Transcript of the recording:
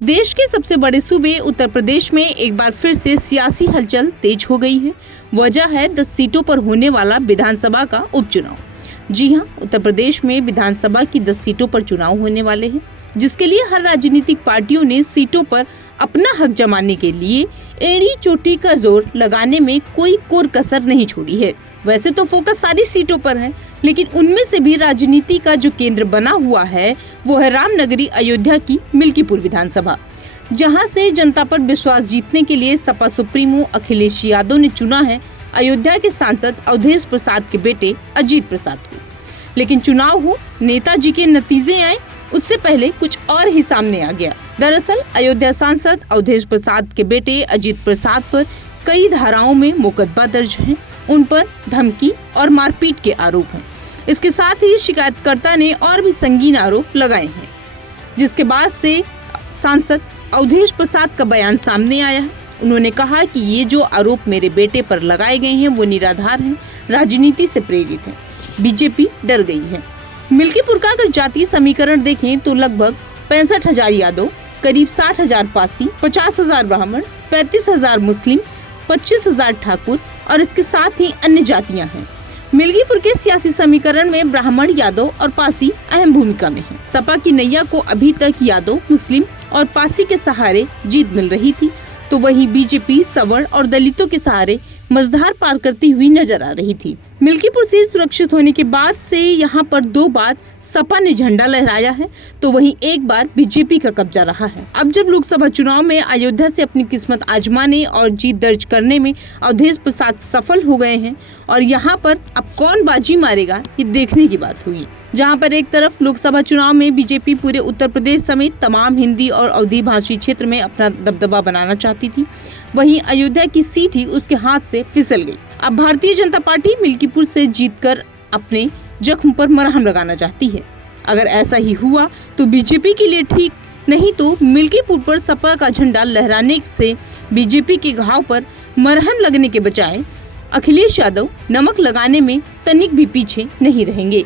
देश के सबसे बड़े सूबे उत्तर प्रदेश में एक बार फिर से सियासी हलचल तेज हो गई है। वजह है 10 सीटों पर होने वाला विधानसभा का उपचुनाव। जी हां, उत्तर प्रदेश में विधानसभा की 10 सीटों पर चुनाव होने वाले हैं, जिसके लिए हर राजनीतिक पार्टियों ने सीटों पर अपना हक जमाने के लिए एड़ी चोटी का जोर लगाने में कोई कोर कसर नहीं छोड़ी है। वैसे तो फोकस सारी सीटों पर है, लेकिन उनमें से भी राजनीति का जो केंद्र बना हुआ है वो है रामनगरी अयोध्या की मिल्कीपुर विधानसभा, जहां से जनता पर विश्वास जीतने के लिए सपा सुप्रीमो अखिलेश यादव ने चुना है अयोध्या के सांसद अवधेश प्रसाद के बेटे अजीत प्रसाद को। लेकिन चुनाव हो, नेताजी के नतीजे आए, उससे पहले कुछ और ही सामने आ गया। दरअसल अयोध्या सांसद अवधेश प्रसाद के बेटे अजीत प्रसाद पर कई धाराओं में मुकदमा दर्ज है। उन पर धमकी और मारपीट के आरोप हैं। इसके साथ ही शिकायतकर्ता ने और भी संगीन आरोप लगाए हैं, जिसके बाद से सांसद अवधेश प्रसाद का बयान सामने आया है। उन्होंने कहा कि ये जो आरोप मेरे बेटे पर लगाए गए हैं वो निराधार हैं, राजनीति से प्रेरित हैं। बीजेपी डर गई है। मिल्कीपुर का अगर जातीय समीकरण देखें तो लगभग 65,000 यादव, करीब 60,000 पासी, 50,000 ब्राह्मण, 35,000 मुस्लिम, 25,000 ठाकुर और इसके साथ ही अन्य जातियां हैं। मिल्कीपुर के सियासी समीकरण में ब्राह्मण, यादव और पासी अहम भूमिका में हैं। सपा की नैया को अभी तक यादव, मुस्लिम और पासी के सहारे जीत मिल रही थी, तो वहीं बीजेपी सवर्ण और दलितों के सहारे मझधार पार करती हुई नजर आ रही थी। मिल्कीपुर सीट सुरक्षित होने के बाद से यहाँ पर 2 बार सपा ने झंडा लहराया है, तो वहीं एक बार बीजेपी का कब्जा रहा है। अब जब लोकसभा चुनाव में अयोध्या से अपनी किस्मत आजमाने और जीत दर्ज करने में अवधेश प्रसाद सफल हो गए हैं, और यहाँ पर अब कौन बाजी मारेगा ये देखने की बात हुई। जहाँ पर एक तरफ लोकसभा चुनाव में बीजेपी पूरे उत्तर प्रदेश समेत तमाम हिंदी और अवधी भाषी क्षेत्र में अपना दबदबा बनाना चाहती थी, वहीं अयोध्या की सीट ही उसके हाथ से फिसल गई। अब भारतीय जनता पार्टी मिल्कीपुर से जीतकर अपने जख्म पर मरहम लगाना चाहती है। अगर ऐसा ही हुआ तो बीजेपी के लिए ठीक, नहीं तो मिल्कीपुर पर सपा का झंडा लहराने से बीजेपी के घाव पर मरहम लगने के बजाय अखिलेश यादव नमक लगाने में तनिक भी पीछे नहीं रहेंगे।